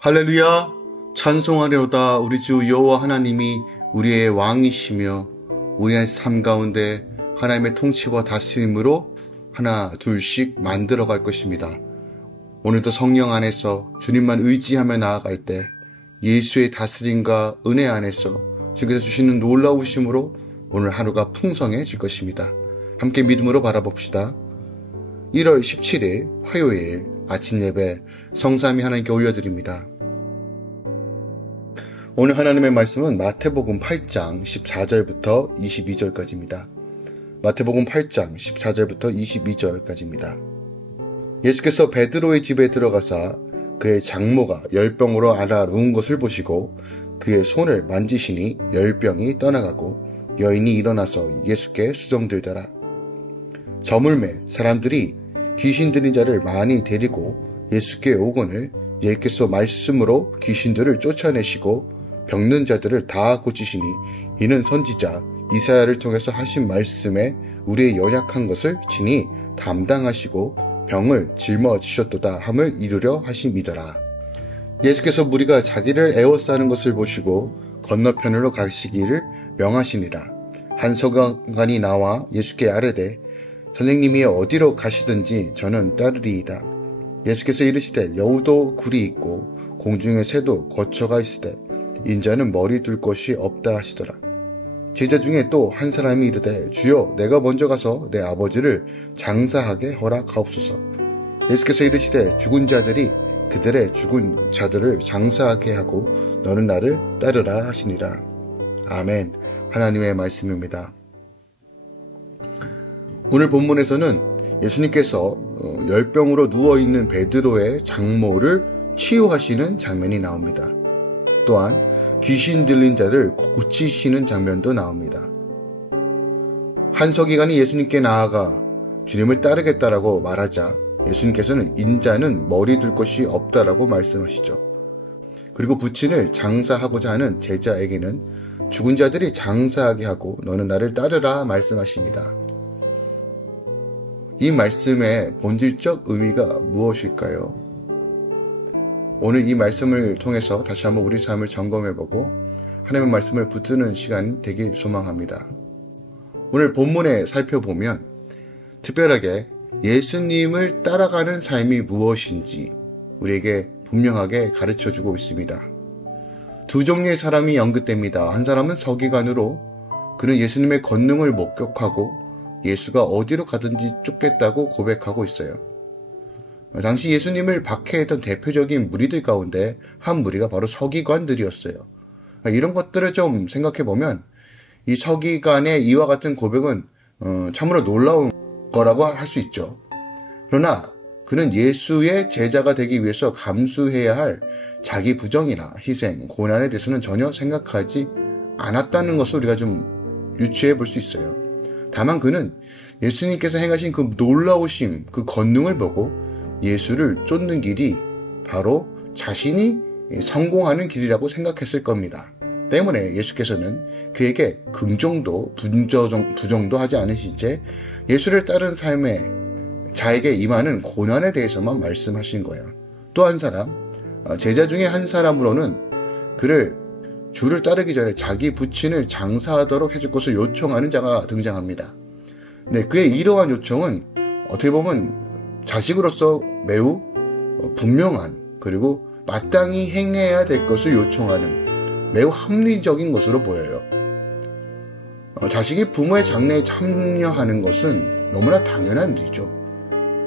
할렐루야! 찬송하려다 우리 주 여호와 하나님이 우리의 왕이시며 우리의 삶 가운데 하나님의 통치와 다스림으로 하나 둘씩 만들어갈 것입니다. 오늘도 성령 안에서 주님만 의지하며 나아갈 때 예수의 다스림과 은혜 안에서 주께서 주시는 놀라우심으로 오늘 하루가 풍성해질 것입니다. 함께 믿음으로 바라봅시다. 1월 17일 화요일 아침 예배 성삼위 하나님께 올려드립니다. 오늘 하나님의 말씀은 마태복음 8장 14절부터 22절까지입니다. 마태복음 8장 14절부터 22절까지입니다. 예수께서 베드로의 집에 들어가사 그의 장모가 열병으로 앓아 누운 것을 보시고 그의 손을 만지시니 열병이 떠나가고 여인이 일어나서 예수께 수정들더라. 저물매 사람들이 귀신 들린 자를 많이 데리고 예수께 오거늘 예수께서 말씀으로 귀신들을 쫓아내시고 병든 자들을 다 고치시니 이는 선지자 이사야를 통해서 하신 말씀에 우리의 연약한 것을 친히 담당하시고 병을 짊어지셨도다 함을 이루려 하심이더라. 예수께서 무리가 자기를 애워싸는 것을 보시고 건너편으로 가시기를 명하시니라. 한 서기관이 나와 예수께 아뢰되 선생님이 어디로 가시든지 저는 따르리이다. 예수께서 이르시되 여우도 굴이 있고 공중의 새도 거처가 있으되 인자는 머리 둘 곳이 없다 하시더라. 제자 중에 또 한 사람이 이르되 주여 내가 먼저 가서 내 아버지를 장사하게 허락하옵소서. 예수께서 이르시되 죽은 자들이 그들의 죽은 자들을 장사하게 하고 너는 나를 따르라 하시니라. 아멘. 하나님의 말씀입니다. 오늘 본문에서는 예수님께서 열병으로 누워있는 베드로의 장모를 치유하시는 장면이 나옵니다. 또한 귀신 들린 자를 고치시는 장면도 나옵니다. 한 서기관이 예수님께 나아가 주님을 따르겠다라고 말하자 예수님께서는 인자는 머리 둘 곳이 없다라고 말씀하시죠. 그리고 부친을 장사하고자 하는 제자에게는 죽은 자들이 장사하게 하고 너는 나를 따르라 말씀하십니다. 이 말씀의 본질적 의미가 무엇일까요? 오늘 이 말씀을 통해서 다시 한번 우리 삶을 점검해보고 하나님의 말씀을 붙드는 시간 되길 소망합니다. 오늘 본문에 살펴보면 특별하게 예수님을 따라가는 삶이 무엇인지 우리에게 분명하게 가르쳐주고 있습니다. 두 종류의 사람이 언급됩니다. 한 사람은 서기관으로 그는 예수님의 권능을 목격하고 예수가 어디로 가든지 쫓겠다고 고백하고 있어요. 당시 예수님을 박해했던 대표적인 무리들 가운데 한 무리가 바로 서기관들이었어요. 이런 것들을 좀 생각해보면 이 서기관의 이와 같은 고백은 참으로 놀라운 거라고 할 수 있죠. 그러나 그는 예수의 제자가 되기 위해서 감수해야 할 자기 부정이나 희생, 고난에 대해서는 전혀 생각하지 않았다는 것을 우리가 좀 유추해 볼 수 있어요. 다만 그는 예수님께서 행하신 그 놀라우심, 그 권능을 보고 예수를 쫓는 길이 바로 자신이 성공하는 길이라고 생각했을 겁니다. 때문에 예수께서는 그에게 긍정도 부정도 하지 않으신 채 예수를 따른 삶에 자에게 임하는 고난에 대해서만 말씀하신 거예요. 또 한 사람, 제자 중에 한 사람으로는 그를 주를 따르기 전에 자기 부친을 장사하도록 해줄 것을 요청하는 자가 등장합니다. 네, 그의 이러한 요청은 어떻게 보면 자식으로서 매우 분명한 그리고 마땅히 행해야 될 것을 요청하는 매우 합리적인 것으로 보여요. 자식이 부모의 장례에 참여하는 것은 너무나 당연한 일이죠.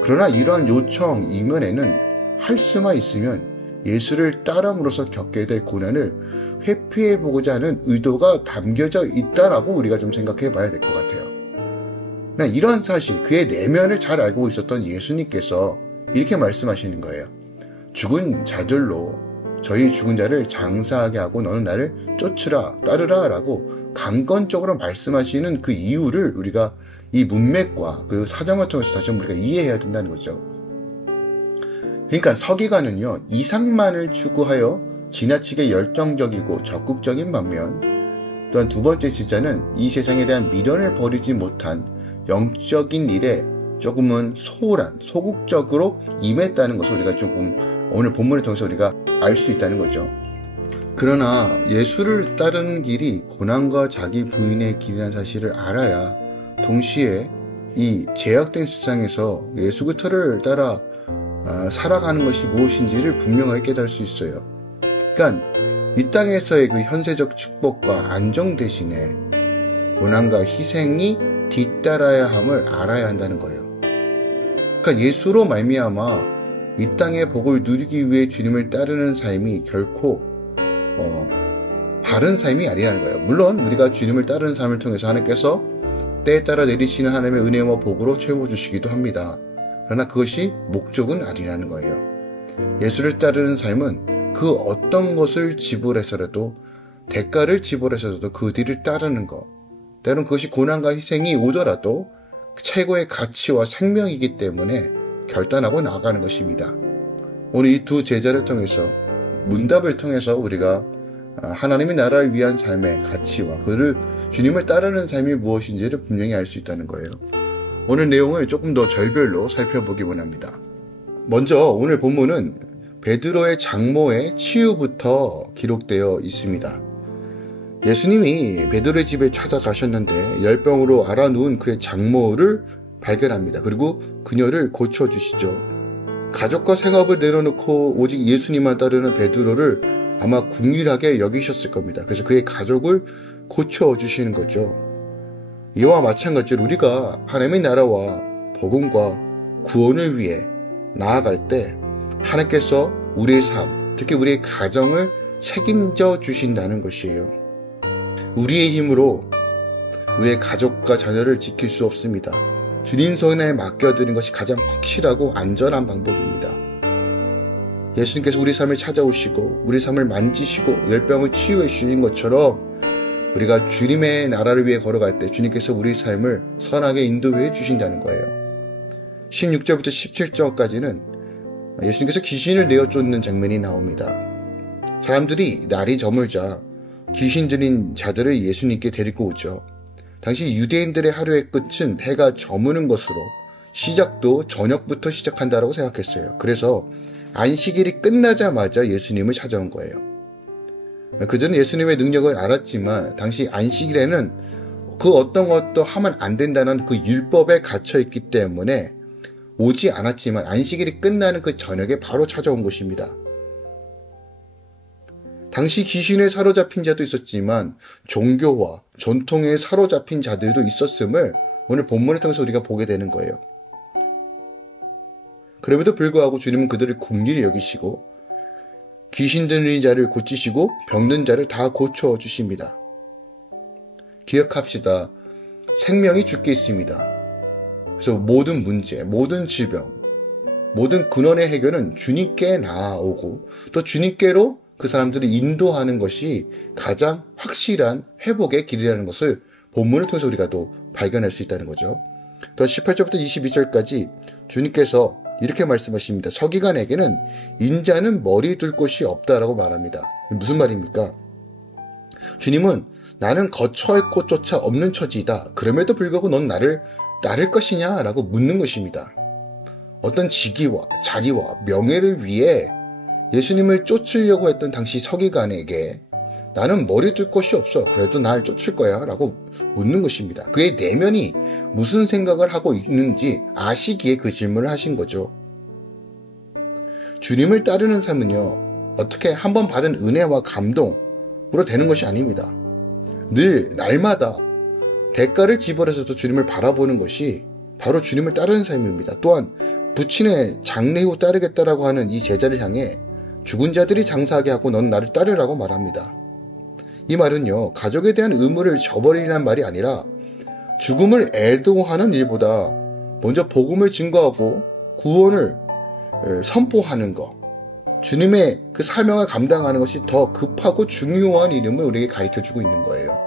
그러나 이러한 요청 이면에는 할 수만 있으면 예수를 따름으로써 겪게 될 고난을 회피해보고자 하는 의도가 담겨져 있다라고 우리가 좀 생각해 봐야 될 것 같아요. 이러한 사실, 그의 내면을 잘 알고 있었던 예수님께서 이렇게 말씀하시는 거예요. 죽은 자들로 저희 죽은 자를 장사하게 하고 너는 나를 쫓으라, 따르라 라고 강권적으로 말씀하시는 그 이유를 우리가 이 문맥과 그 사정을 통해서 다시 한번 우리가 이해해야 된다는 거죠. 그러니까 서기관은요, 이상만을 추구하여 지나치게 열정적이고 적극적인 반면 또한 두 번째 제자는 이 세상에 대한 미련을 버리지 못한 영적인 일에 조금은 소홀한, 소극적으로 임했다는 것을 우리가 조금 오늘 본문을 통해서 우리가 알 수 있다는 거죠. 그러나 예수를 따르는 길이 고난과 자기 부인의 길이라는 사실을 알아야 동시에 이 제약된 세상에서 예수 그리스도를 따라 살아가는 것이 무엇인지를 분명하게 깨달을 수 있어요. 그러니까 이 땅에서의 그 현세적 축복과 안정 대신에 고난과 희생이 뒤따라야 함을 알아야 한다는 거예요. 그러니까 예수로 말미암아 이 땅의 복을 누리기 위해 주님을 따르는 삶이 결코 바른 삶이 아니라는 거예요. 물론 우리가 주님을 따르는 삶을 통해서 하나님께서 때에 따라 내리시는 하나님의 은혜와 복으로 채워주시기도 합니다. 그러나 그것이 목적은 아니라는 거예요. 예수를 따르는 삶은 그 어떤 것을 지불해서라도, 대가를 지불해서라도 그 뒤를 따르는 것, 때로는 그것이 고난과 희생이 오더라도 최고의 가치와 생명이기 때문에 결단하고 나아가는 것입니다. 오늘 이 두 제자를 통해서, 문답을 통해서 우리가 하나님의 나라를 위한 삶의 가치와 그를 주님을 따르는 삶이 무엇인지를 분명히 알 수 있다는 거예요. 오늘 내용을 조금 더 절별로 살펴보기 원합니다. 먼저 오늘 본문은 베드로의 장모의 치유부터 기록되어 있습니다. 예수님이 베드로의 집에 찾아가셨는데 열병으로 앓아누운 그의 장모를 발견합니다. 그리고 그녀를 고쳐주시죠. 가족과 생업을 내려놓고 오직 예수님만 따르는 베드로를 아마 궁휼하게 여기셨을 겁니다. 그래서 그의 가족을 고쳐주시는 거죠. 이와 마찬가지로 우리가 하나님의 나라와 복음과 구원을 위해 나아갈 때 하나님께서 우리의 삶, 특히 우리의 가정을 책임져 주신다는 것이에요. 우리의 힘으로 우리의 가족과 자녀를 지킬 수 없습니다. 주님 손에 맡겨드린 것이 가장 확실하고 안전한 방법입니다. 예수님께서 우리 삶을 찾아오시고 우리 삶을 만지시고 열병을 치유해 주신 것처럼 우리가 주님의 나라를 위해 걸어갈 때 주님께서 우리 삶을 선하게 인도해 주신다는 거예요. 16절부터 17절까지는 예수님께서 귀신을 내어 쫓는 장면이 나옵니다. 사람들이 날이 저물자 귀신 들린 자들을 예수님께 데리고 오죠. 당시 유대인들의 하루의 끝은 해가 저무는 것으로 시작도 저녁부터 시작한다고 생각했어요. 그래서 안식일이 끝나자마자 예수님을 찾아온 거예요. 그들은 예수님의 능력을 알았지만 당시 안식일에는 그 어떤 것도 하면 안 된다는 그 율법에 갇혀있기 때문에 오지 않았지만 안식일이 끝나는 그 저녁에 바로 찾아온 것입니다. 당시 귀신에 사로잡힌 자도 있었지만 종교와 전통에 사로잡힌 자들도 있었음을 오늘 본문을 통해서 우리가 보게 되는 거예요. 그럼에도 불구하고 주님은 그들을 긍휼히 여기시고 귀신 들린 자를 고치시고 병든 자를 다 고쳐주십니다. 기억합시다. 생명이 주께 있습니다. 그래서 모든 문제, 모든 질병, 모든 근원의 해결은 주님께 나아오고 또 주님께로 그 사람들을 인도하는 것이 가장 확실한 회복의 길이라는 것을 본문을 통해서 우리가 또 발견할 수 있다는 거죠. 또 18절부터 22절까지 주님께서 이렇게 말씀하십니다. 서기관에게는 인자는 머리 둘 곳이 없다라고 말합니다. 무슨 말입니까? 주님은 나는 거처할 곳조차 없는 처지이다. 그럼에도 불구하고 넌 나를 따를 것이냐? 라고 묻는 것입니다. 어떤 직위와 자리와 명예를 위해 예수님을 쫓으려고 했던 당시 서기관에게 나는 머리 둘 곳이 없어. 그래도 날 쫓을 거야. 라고 묻는 것입니다. 그의 내면이 무슨 생각을 하고 있는지 아시기에 그 질문을 하신 거죠. 주님을 따르는 삶은요, 어떻게 한번 받은 은혜와 감동으로 되는 것이 아닙니다. 늘 날마다 대가를 지불해서도 주님을 바라보는 것이 바로 주님을 따르는 삶입니다. 또한 부친의 장래 후 따르겠다라고 하는 이 제자를 향해 죽은 자들이 장사하게 하고 넌 나를 따르라고 말합니다. 이 말은요, 가족에 대한 의무를 저버리라는 말이 아니라 죽음을 애도하는 일보다 먼저 복음을 증거하고 구원을 선포하는 것, 주님의 그 사명을 감당하는 것이 더 급하고 중요한 이름을 우리에게 가르쳐주고 있는 거예요.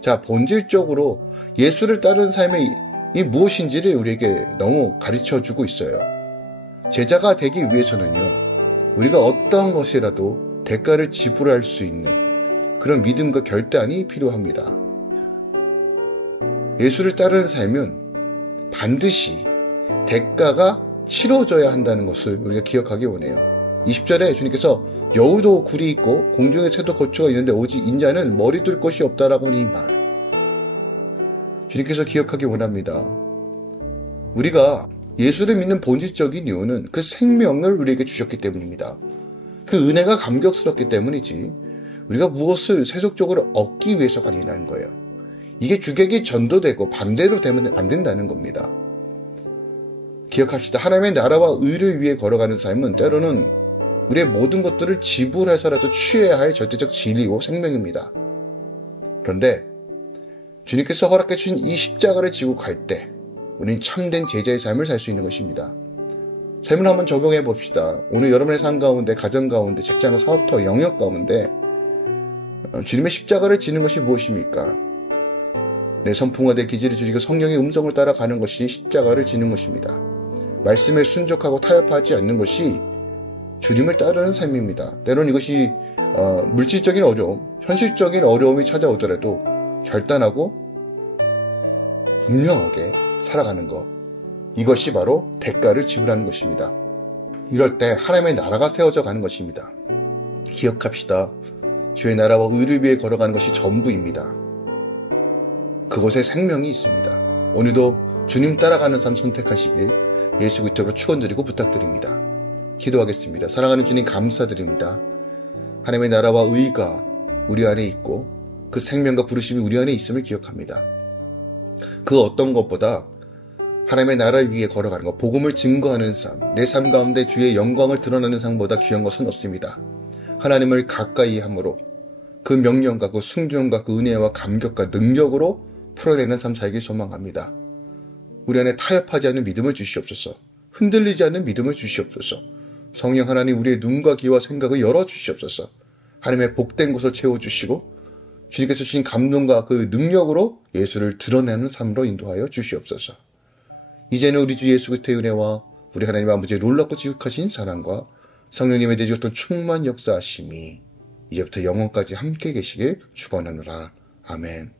자, 본질적으로 예수를 따르는 삶이 무엇인지를 우리에게 너무 가르쳐주고 있어요. 제자가 되기 위해서는요, 우리가 어떠한 것이라도 대가를 지불할 수 있는 그런 믿음과 결단이 필요합니다. 예수를 따르는 삶은 반드시 대가가 치러져야 한다는 것을 우리가 기억하기 원해요. 20절에 주님께서 여우도 굴이 있고 공중에 새도 거처가 있는데 오직 인자는 머리 둘 곳이 없다라고 하는 이 말. 주님께서 기억하기 원합니다. 우리가 예수를 믿는 본질적인 이유는 그 생명을 우리에게 주셨기 때문입니다. 그 은혜가 감격스럽기 때문이지 우리가 무엇을 세속적으로 얻기 위해서가 아니라는 거예요. 이게 주객이 전도되고 반대로 되면 안 된다는 겁니다. 기억합시다. 하나님의 나라와 의를 위해 걸어가는 삶은 때로는 우리의 모든 것들을 지불해서라도 취해야 할 절대적 진리고 생명입니다. 그런데 주님께서 허락해 주신 이 십자가를 지고 갈 때 우리는 참된 제자의 삶을 살 수 있는 것입니다. 삶을 한번 적용해 봅시다. 오늘 여러분의 삶 가운데, 가정 가운데, 직장, 사업터, 영역 가운데 주님의 십자가를 지는 것이 무엇입니까? 내 선풍과 내 기질을 줄이고 성령의 음성을 따라가는 것이 십자가를 지는 것입니다. 말씀에 순종하고 타협하지 않는 것이 주님을 따르는 삶입니다. 때로는 이것이 물질적인 어려움, 현실적인 어려움이 찾아오더라도 결단하고 분명하게 살아가는 것, 이것이 바로 대가를 지불하는 것입니다. 이럴 때 하나님의 나라가 세워져 가는 것입니다. 기억합시다. 주의 나라와 의를 위해 걸어가는 것이 전부입니다. 그곳에 생명이 있습니다. 오늘도 주님 따라가는 삶 선택하시길 예수 그리스도로 축원드리고 부탁드립니다. 기도하겠습니다. 사랑하는 주님 감사드립니다. 하나님의 나라와 의가 우리 안에 있고 그 생명과 부르심이 우리 안에 있음을 기억합니다. 그 어떤 것보다 하나님의 나라를 위해 걸어가는 것, 복음을 증거하는 삶, 내 삶 가운데 주의 영광을 드러내는 삶보다 귀한 것은 없습니다. 하나님을 가까이 함으로 그 명령과 그 순종과 그 은혜와 감격과 능력으로 풀어내는 삶 살길 소망합니다. 우리 안에 타협하지 않는 믿음을 주시옵소서. 흔들리지 않는 믿음을 주시옵소서. 성령 하나님 우리의 눈과 귀와 생각을 열어주시옵소서. 하나님의 복된 곳을 채워주시고 주님께서 주신 감동과 그 능력으로 예수를 드러내는 삶으로 인도하여 주시옵소서. 이제는 우리 주 예수 그리스도의 은혜와 우리 하나님 아버지의 놀랍고 지극하신 사랑과 성령님의 내주셨던 충만 역사하심이 이제부터 영원까지 함께 계시길 축원하노라. 아멘.